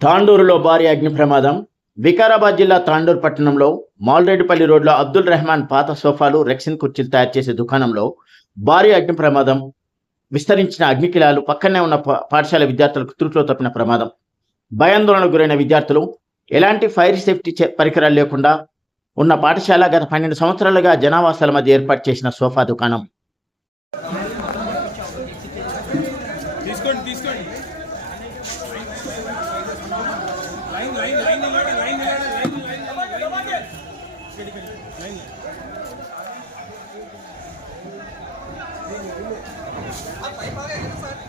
తాండూరులో భారీ అగ్ని ప్రమాదం వికారాబాద్ జిల్లా తాండూరు పట్టణంలో మాల్రెడ్డిపల్లి రోడ్లో అబ్దుల్ రెహమాన్ పాత సోఫాలు రెక్సిన్ కుర్చీలు తయారు చేసే దుకాణంలో భారీ అగ్ని ప్రమాదం విస్తరించిన అగ్నికిలాలు పక్కనే ఉన్న పాఠశాల విద్యార్థులకు తురుట్లో తప్పిన ప్రమాదం. భయాందోళనకు గురైన విద్యార్థులు ఎలాంటి ఫైర్ సేఫ్టీ పరికరాలు లేకుండా ఉన్న పాఠశాల గత పన్నెండు సంవత్సరాలుగా జనావాసాల మధ్య ఏర్పాటు చేసిన సోఫా దుకాణం. తీసుకోండి తీసుకోండి. लाइन लाइन लाइन लगा के लाइन लगा के लाइन लाइन दबा के दबा के लाइन अब भाई मांगे सर